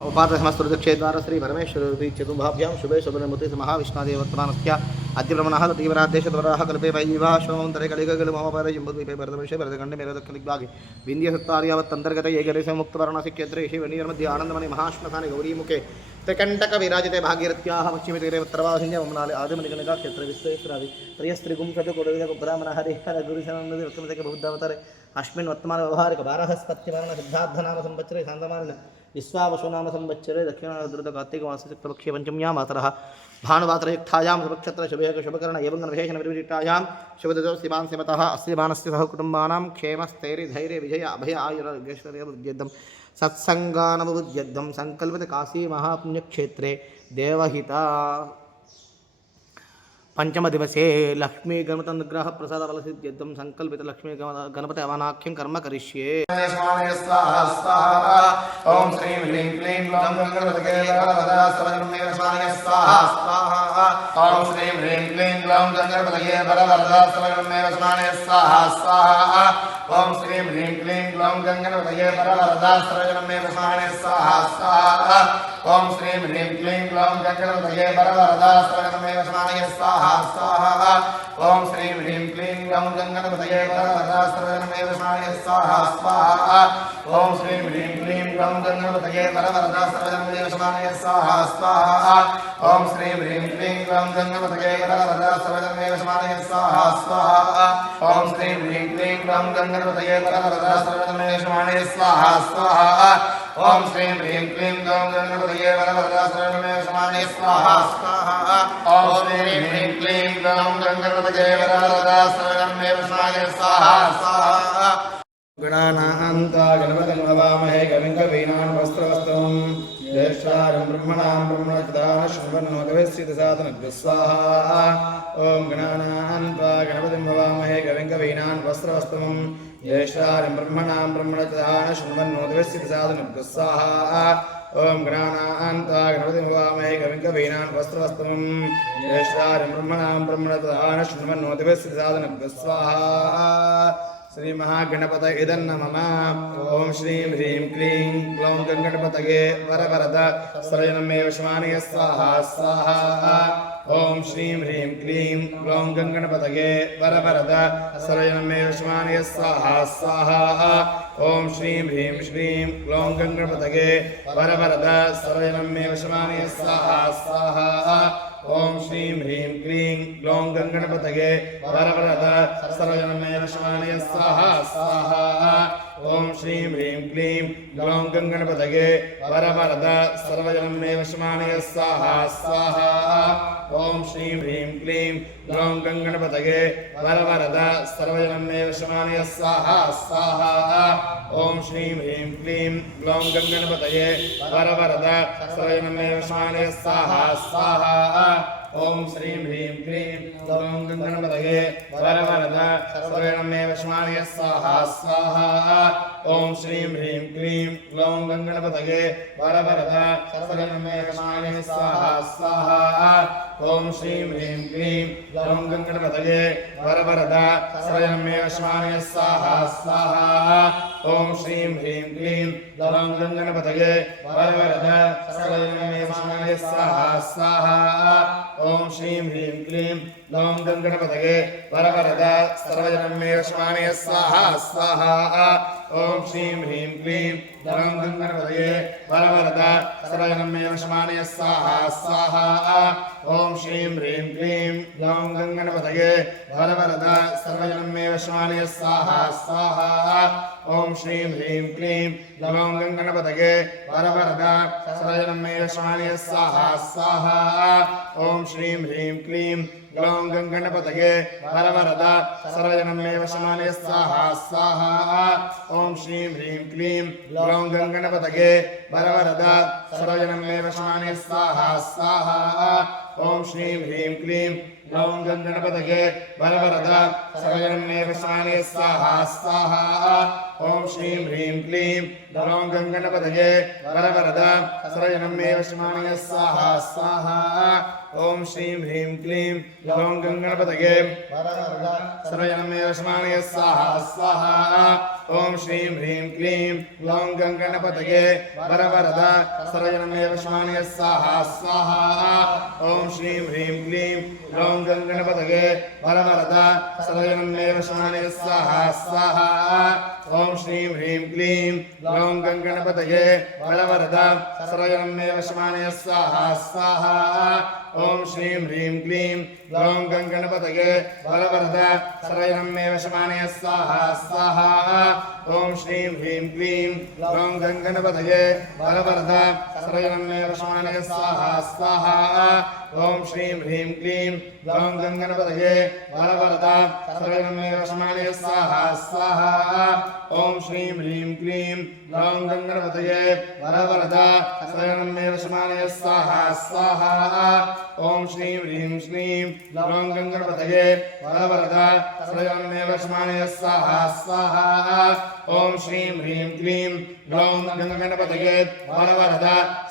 उपातसमस्तुर्दक्षेद्वार श्री परमेश्वर चतुर्भाभ्यां शुभे शुभनमुते महाविष्णादेव वर्तमानस्य अद्य ब्रह्मणः ततीवरादेशद्वराः कल्पे वैवाह शोमन्तरे कलिकगलमोपरे जम्बुद्वीपे भरतवर्षे भरतखण्डे मेरदक्षिणदिग्भागे विन्ध्यसत्तार्यावत्तन्तर्गत येगरेश मुक्तवर्णसिक्षेत्रे शिवनीर्मध्ये आनन्दमणि महाश्मशाने गौरीमुखे त्रिकण्टक विराजिते भागीरथ्याः पश्चिमे तीरे उत्तरवासिन्य ममनाले आदिमनिगणिका क्षेत्र विश्वेश्वरादि त्रयस्त्रिगुंशतकोटिब्राह्मण हरिहर गुरुशनन्दि वक्रमतके बहुधावतारे अस्मिन् वर्तमान व्यवहारिक बारहस्पत्यमारण सिद्धार्थनाम संवत्सरे शान्तमानन विश्वावसुनाम संवत्सरे दक्षिणाद्रुत कार्तिक मासे शुक्लपक्षे पंचम्यां मातरः भानुवातरयुक्तायां शुभक्षत्र शुभयोग शुभकर्ण एवं विशेषण विरविजितायां शुभदजो शिवान् सिमतः अस्य बाणस्य सह कुटुम्बानां क्षेमस्थैर्य धैर्य विजय अभय आयुर्गैश्वर्यबुद्ध्यर्थं सत्सङ्गानवबुद्ध्यर्थं संकल्पित काशी महापुण्यक्षेत्रे देवहिता पंचम दिवसे लक्ष्मी गणपति अनुग्रह प्रसाद फलसिद्ध्यर्थं संकल्पित लक्ष्मी गणपति अवनाख्यं कर्म करिष्ये। ओम श्रीं ह्रीं क्लीं ग्लौं गणपतये वरवरदा सर्वजन्मेव स्वाहाय स्वाहा स्वाहा। ओम श्रीं ह्रीं क्लीं ग्लौं गणपतये वरवरदा सर्वजन्मेव स्वाहाय स्वाहा स्वाहा। ओम श्रीं ह्रीं क्लीं ग्लौं गणपतये वरवरदा सर्वजन्मेव स्वाहाय स्वाहा स्वाहा। ओम श्रीं ह्रीं क्लीं ग्लौं गणपतये वरवरदा सर्वजन्मेव स्वाहाय स्वाहा स्वाहा। ओम श्रीं ह्रीं क्लीं ग्लौं गणपतये वरवरदा सर्वजन्मेव स्वाहाय स्वाहा स्वाहा। ओम श्रीं ह्रीं क्लीं ग्लौं गणपतये वरवरदा सर्वजन्मेव स्वाहाय स्वाहा स्वाहा। ओम श्रीं ह्रीं क्लीं ग्लौं गणपतये वरवरदा सर्वजन्मेव स्वाहाय स्वाहा स्वाहा। ओम श्रीं ह्रीं क्लीं ग्लौं गणपतये वरवरदा सर्वजन्मेव स्वाहाय स्वाहा स्वाहा। ओम श्रीं ह्रीं क्लीं ग्लौं गणपतये वरवरदा सर्वजन्मेव स्वाहाय स्वाहा स्वाहा। ओम श्रीं ह्रीं क्लीं ग्लौं गणपतये वरवरदा सर्वजन्मेव स्वाहाय स्वाहा स्वाहा। गणानान्ता गणपतिं नमामहे कविं कवीनां वस्त्रवस्त्रं ज्येष्ठारं ब्रह्मणां ब्रह्मणस्पदान शृण्वन्नोतिभिस्सिद्धसाधनभ्यः स्वाहा। ॐ गणानान्ता गणपतिं नमामहे कविं कवीनां वस्त्रवस्त्रं ज्येष्ठारं ब्रह्मणां ब्रह्मणस्पदान शृण्वन्नोतिभिस्सिद्धसाधनभ्यः स्वाहा। ओम गणानान्ता गणपतिं नमामहे कविं कवीनां वस्त्रवस्त्रं ज्येष्ठारं ब्रह्मणां ब्रह्मणस्पदान शृण्वन्नोतिभिस्सिद्धसाधनभ्यः स्वाहा। श्री महागणपतये नमः। ओम श्रीं ह्रीं क्लीं ग्लौं गणपतये वरवरद सर्वजन्मेव स्वाहाय स्वाहा स्वाहा। ओम श्रीं ह्रीं क्लीं ग्लौं गणपतये वरवरद सर्वजन्मेव स्वाहाय स्वाहा स्वाहा। ओम श्रीं ह्रीं ग्लौं गणपतये वरवरद सर्वजन्मेव स्वाहाय स्वाहा स्वाहा। ओम श्रीं ह्रीं क्लीं ग्लौं गणपतये वरवरद सर्वजन्मेव स्वाहाय स्वाहा स्वाहा। ओम श्रीं ह्रीं क्लीं ग्लौं गणपतये वरवरद सर्वजन्मेव स्वाहाय स्वाहा स्वाहा। ओम श्रीं ह्रीं क्लीं ग्लौं गणपतये वरवरद सर्वजन्मेव स्वाहाय स्वाहा स्वाहा। ओम श्रीं ह्रीं क्लीं ग्लौं गणपतये वरवरद सर्वजन्मेव स्वाहाय स्वाहा स्वाहा। ओम श्रीं ह्रीं क्लीं ग्लौं गणपतये वरवरद सर्वजन्मेव स्वाहाय स्वाहा स्वाहा। ओम श्रीं ह्रीं क्लीं ग्लौं गणपतये वरवरद सर्वजन्मेव स्वाहाय स्वाहा स्वाहा। ओम श्रीं ह्रीं क्लीं ग्लौं गणपतये वरवरद सर्वजन्मेव स्वाहाय स्वाहा स्वाहा। ओम श्रीं ह्रीं क्लीं ग्लौं गणपतये वरवरद सर्वजन्मेव स्वाहाय स्वाहा स्वाहा। ओम श्रीं ह्रीं क्लीं ग्लौं गणपतये वरवरद सर्वजन्मेव स्वाहाय स्वाहा स्वाहा। ओम श्रीं ह्रीं क्लीं ग्लौं गणपतये वरवरद सर्वजन्मेव स्वाहाय स्वाहा स्वाहा। ओम श्रीं ह्रीं क्लीं ग्लौं गणपतये वरवरद सर्वजन्मेव स्वाहाय स्वाहा स्वाहा। ओम श्रीं ह्रीं क्लीं ग्लौं गणपतये वरवरद सर्वजन्मेव स्वाहाय स्वाहा स्वाहा। ओम श्रीं ह्रीं क्लीं ग्लौं गणपतये वरवरद सर्वजन्मेव स्वाहाय स्वाहा स्वाहा। ओम श्रीं ह्रीं क्लीं ग्लौं गणपतये वरवरद सर्वजन्मेव स्वाहाय स्वाहा स्वाहा। ओम श्रीं ह्रीं क्लीं ग्लौं गणपतये वरवरद सर्वजन्मेव स्वाहाय स्वाहा स्वाहा। ओम श्रीं ह्रीं क्लीं ग्लौं गणपतये वरवरद सर्वजन्मेव स्वाहाय स्वाहा स्वाहा। ॐ श्रीं ह्रीं क्लीं ग्लौं गङ्गणपतये सर्वजनमेव समानय स्वाहा स्वाहा ॐ श्रीं ह्रीं क्लीं ग्लौं गङ्गणपतये वरवरद सर्वजनमेव समानय स्वाहा स्वाहा ॐ श्रीं ह्रीं क्लीं ग्लौं गङ्गणपतये वरवरद सर्वजनमेव समानय स्वाहा स्वाहा ॐ श्रीं ह्रीं क्लीं ग्लौं गङ्गणपतये वरवरद सर्वजनमेव समानय स्वाहा स्वाहा ॐ श्रीं ह्रीं क्लीं ग्लौं गङ्गणपतये वरवरद सर्वजनमेव समानय स्वाहा स्वाहा ॐ श्रीं ह्रीं क्लीं ग्लौं गङ्गणपतये वरवरद सर्वजनमेव समानय स्वाहा स्वाहा ॐ श्रीं ह्रीं क्लीं ग्लौं गङ्गणपतये वरवरद सर्वजनमेव समानय स्वाहा स्वाहा ॐ श्रीं ह्रीं क्लीं ग्लौं गङ्गणपतये वरवरद सर्वजनमेव समानय स्वाहा स्वाहा ॐ श्रीं ह्रीं क्लीं ग्लौं गङ्गणपतये वरवरद सर्वजनमेव समानय स्वाहा स्वाहा ॐ श्रीं ह्रीं क्लीं ग्लौं गङ्गणपतये वरवरद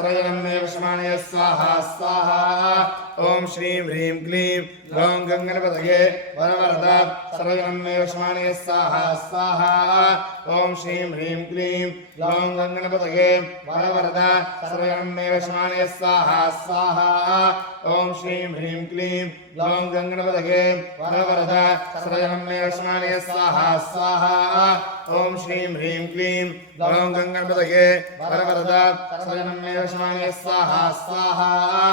सर्वजनमेव समानय स्वाहा स्वाहा ॐ श्रीं ह्रीं क्लीं ग्लौं गङ्गणपतये वरवरद सर्वजनमेव समानय स्वाहा स्वाहा ॐ श्रीं ह्रीं क्लीं ग्लौं गङ्गणपतये वरवरद सर्वजनमेव समानय स्वाहा स्वाहा ॐ श्रीं ह्रीं क्लीं ग्लौं गङ्गणपतये वरवरद सर्वजनमेव समानय स्वाहा स्वाहा ॐ श्रीं ह्रीं क्लीं ग्लौं गङ्गणपतये वरवरद सर्वजनमेव समानय स्वाहा स्वाहा ॐ श्रीं ह्रीं क्लीं ग्लौं गङ्गणपतये वरवरद सर्वजनमेव समानय स्वाहा स्वाहा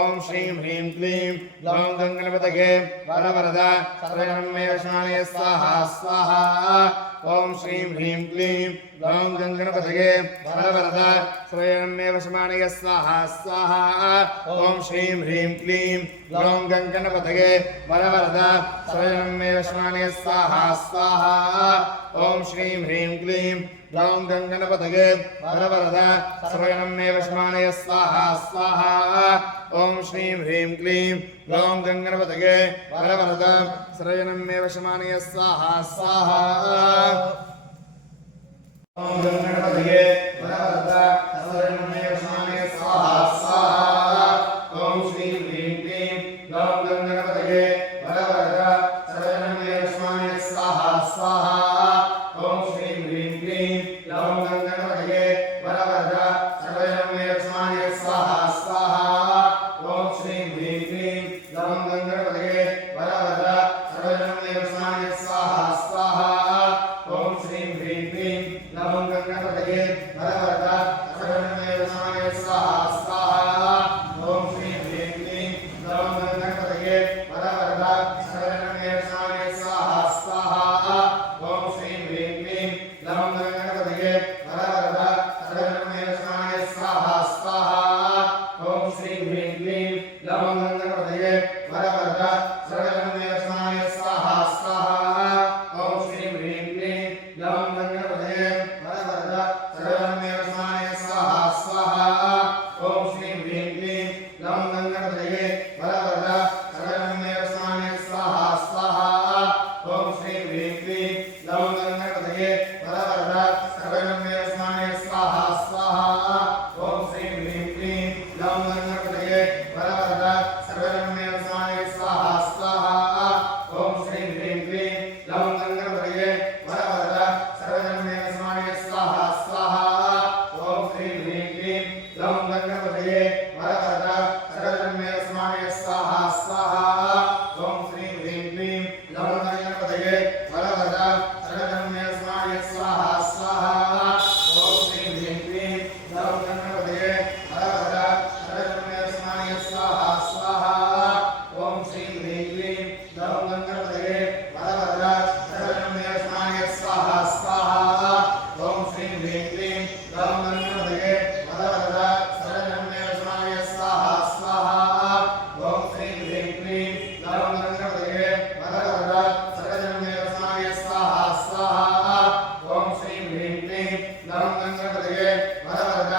ॐ श्रीं ह्रीं क्लीं ग्लौं गङ्गणपतये वरवरद सर्वजनमेव समानय स्वाहा स्वाहा ॐ श्रीं ह्रीं क्लीं ग्लौं गङ्गणपतये वरवरद सर्वजनमेव समानय स्वाहा स्वाहा ॐ श्रीं ह्रीं क्लीं ग्लौं गङ्गणपतये वरवरद सर्वजनमेव समानय स्वाहा स्वाहा ॐ श्रीं ह्रीं क्लीं ग्लौं गङ्गणपतये वरवरद सर्वजनमेव समानय स्वाहा स्वाहा ॐ गङ्गणपतये वरवरद सर्वजनमेव समानय स्वाहा स्वाहा ॐ श्रीं ह्रीं क्लीं ग्लौं गङ्गणपतये वरवरद सर्वजनमेव समानय स्वाहा स्वाहा ॐ श्रीं ह्रीं क्लीं ग्लौं गङ्गणपतये वरवरद सर्वजनमेव समानय स्वाहा स्वाहा ॐ श्रीं ह्रीं क्लीं ग्लौं गङ्गणपतये वरवरद सर्वजनमेव समानय स्वाहा स्वाहा ॐ श्रीं ह्रीं क्लीं ग्लौं गङ्गणपतये वरवरद सर्वजनमेव समानय स्वाहा स्वाहा ॐ श्रीं ह्रीं क्लीं ग्लौं गङ्गणपतये वरवरद सर्वजनमेव समानय स्वाहा स्वाहा ॐ श्रीं ह्रीं क्लीं ग्लौं गङ्गणपतये वरवरद सर्वजनमेव समानय स्वाहा स्वाहा ॐ श्रीं ह्रीं क्लीं ग्लौं गङ्गणपतये वरवरद सर्वजनमेव समानय स्वाहा स्वाहा ॐ श्रीं ह्रीं क्लीं ग्लौं गङ्गणपतये वरवरद सर्वजनमेव समानय स्वाहा स्वाहा ॐ श्रीं ह्रीं क्लीं ग्लौं गङ्गणपतये वरवरद सर्वजनमेव समानय स्वाहा स्वाहा ॐ श्रीं ह्रीं क्लीं ग्लौं गङ्गणपतये वरवरद सर्वजनमेव समानय स्वाहा स्वाहा ॐ श्रीं ह्रीं क्लीं ग्लौं गङ्गणपतये वरवरद सर्वजनमेव समानय स्वाहा स्वाहा ॐ श्रीं ह्रीं क्लीं ग्लौं गङ्गणपतये वरवरद सर्वजनमेव समानय स्वाहा स्वाहा ॐ श्रीं ह्रीं क्लीं ग्लौं गङ्गणपतये वरवरद सर्वजनमेव समानय स्वाहा स्वाहा ॐ श्रीं ह्रीं क्लीं ग्लौं गङ्गणपतये वरवरद सर्वजनमेव समानय स्वाहा स्वाहा ॐ श्रीं ह्रीं क्लीं ग्लौं गङ्गणपतये वरवरद सर्वजनमेव समानय स्वाहा स्वाहा ॐ श्रीं ह्रीं क्लीं ग्लौं गङ्गणपतये वरवरद सर्वजनमेव समानय स्वाहा स्वाहा ॐ श्रीं ह्रीं क्लीं ग्लौं गङ्गणपतये वरवरद सर्वजनमेव समानय स्वाहा स्वाहा ॐ श्रीं ह्रीं क्लीं ग्लौं गङ्गणपतये वरवरद सर्वजनमेव समानय स्वाहा स्वाहा ॐ श्रीं ह्रीं क्लीं ग्लौं गङ्गणपतये वरवरद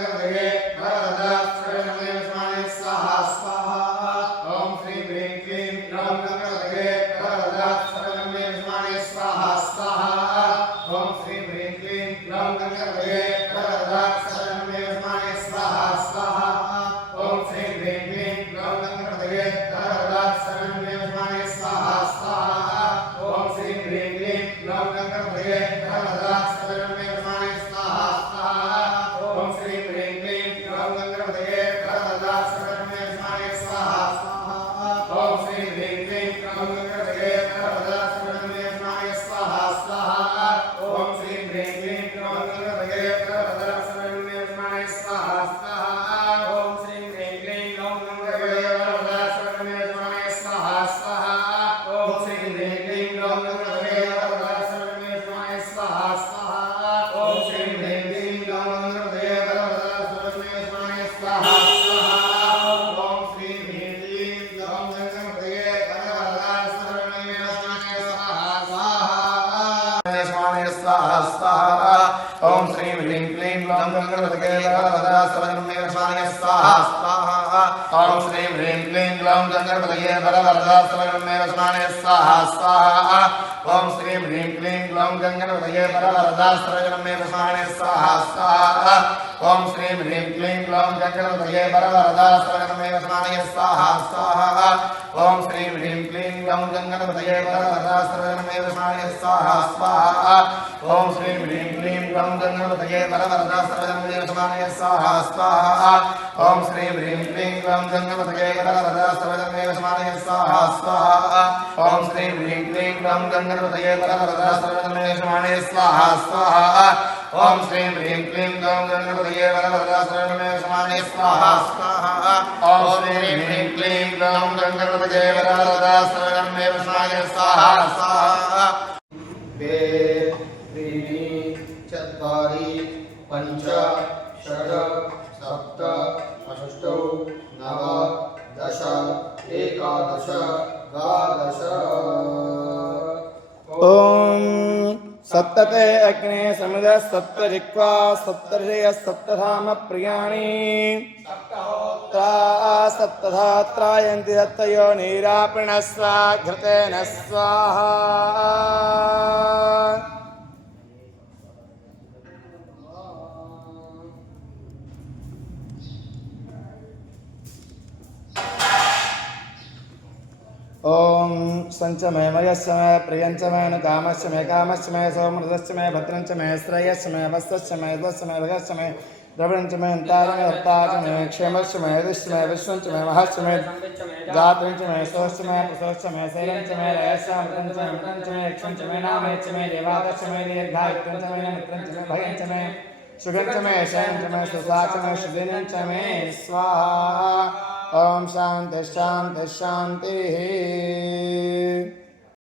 गणपतये वरवरदा सर्वगणपतये वसमाने स्वाहा स्वाहा ओम श्रीं ह्रीं क्लीं ग्लौं गणपतये वरवरदा सर्वगणपतये वसमाने स्वाहा स्वाहा ओम श्रीं ह्रीं क्लीं ग्लौं गणपतये वरवरदा सर्वगणपतये वसमाने स्वाहा स्वाहा ओम श्रीं ह्रीं क्लीं ग्लौं गणपतये वरवरदा सर्वगणपतये वसमाने स्वाहा स्वाहा ओम श्रीं ह्रीं क्लीं ग्लौं गणपतये वरवरदा सर्वगणपतये वसमाने स्वाहा स्वाहा ओम श्रीं ह्रीं क्लीं ग्लौं गणपतये वरवरदा सर्वगणपतये वसमाने स्वाहा स्वाहा ओम श्रीं ह्रीं क्लीं ग्लौं गणपतये वरवरदा सर्वगणपतये वसमाने स्वाहा स्वाहा ओम श्रीं ह्रीं क्लीं ग्लौं गणपतये वरवरदा सर्वगणपतये वसमाने स्वाहा स्वाहा ओम श्रीं ह्रीं क्लीं ग्लौं गणपतये वरवरदा सर्वगणपतये वसमाने स्वाहा स्वाहा ओम श्रीं ह्रीं क्लीं ग्लौं गणपतये वरवरदा सर्वगणपतये वसमाने स्वाहा स्वाहा ओम श्रीं ह्रीं क्लीं ग्लौं गणपतये वरवरदा सर्वगणपतये वसमाने स्वाहा स्वाहा ओम श्रीं ह्रीं क्लीं ग्लौं गणपतये वरवरदा सर्वगणपतये वसमाने स्वाहा स्वाहा ओम श्रीं ह्रीं क्लीं ग्लौं गणपतये वरवरदा सर्वगणपतये वसमाने स्वाहा स्वाहा ओम श्रीं ह्रीं क्लीं ग्लौं गणपतये वरवरदा सर्वगणपतये वसमाने स्वाहा स्वाहा ओम श्रीं ह्रीं क्लीं ग्लौं गणपतये वरवरदा सर्वगणपतये वसमाने स्वाहा स्वाहा ओम श्रीं ह्रीं क्लीं ग्लौं गणपतये वरवरदा सर्वगणपतये वसमाने स्वाहा स्वाहा ओम श्रीं ह्रीं क्लीं ग्लौं गणपतये वरवरदा सर्वगणपतये वसमाने स्वाहा स्वाहा ओम श्रीं ह्रीं क्लीं ग्लौं गणपतये वरवरदा सर्वगणपतये वसमाने स्वाहा स्वाहा ओम श्रीं ह्रीं क्लीं ग्लौं गणपतये वरवरदा सर्वगणपतये वसमाने स्वाहा स्वाहा ओम श्रीं ह्रीं क्लीं ग्लौं गणपतये वरवरदा सर्वगणपतये वसमाने स्वाहा स्वाहा ओम श्रीं ह्रीं क्लीं ग्लौं गणपतये वरवरदा सर्वगणपतये वसमाने स्वाहा स्वाहा ओम श्रीं ह्रीं क्लीं ग्लौं गणपतये वरवरदा सर्वगणपतये वसमाने स्वाहा स्वाहा त्रीणि चत्वारि पञ्च षट् सप्त अष्ट नव दश एकादश द्वादश ओम सप्तते अग्ने समुद्र सप्तजिह्वा सप्तर्षयः सप्तधाम प्रियाणि सप्तहोत्रा सप्तधात्रायन्ति सप्तयो नीरापणस्व घृतेन स्वाहा ओम संचमय मयस्मय प्रियंचमय नुकामस्मय कामस्मय सोमृतस्मय भद्रंचमय श्रेयस्मय वस्त्रस्मय द्वस्मय भगस्मय द्रवणचमय अंतारमय हर्ताचमय क्षेमस्मय दुष्मय विश्वंचमय महास्मय जातंचमय सोस्मय प्रसोस्मय शैलंचमय रयस्मय मृतंचमय यक्षंचमय नामयचमय देवातचमय दीर्घायुक्तंचमय मित्रंचमय भयंचमय सुगंचमय शयंचमय सुसाचमय सुदिनंचमय स्वाहा ओम शांति शांति शांति।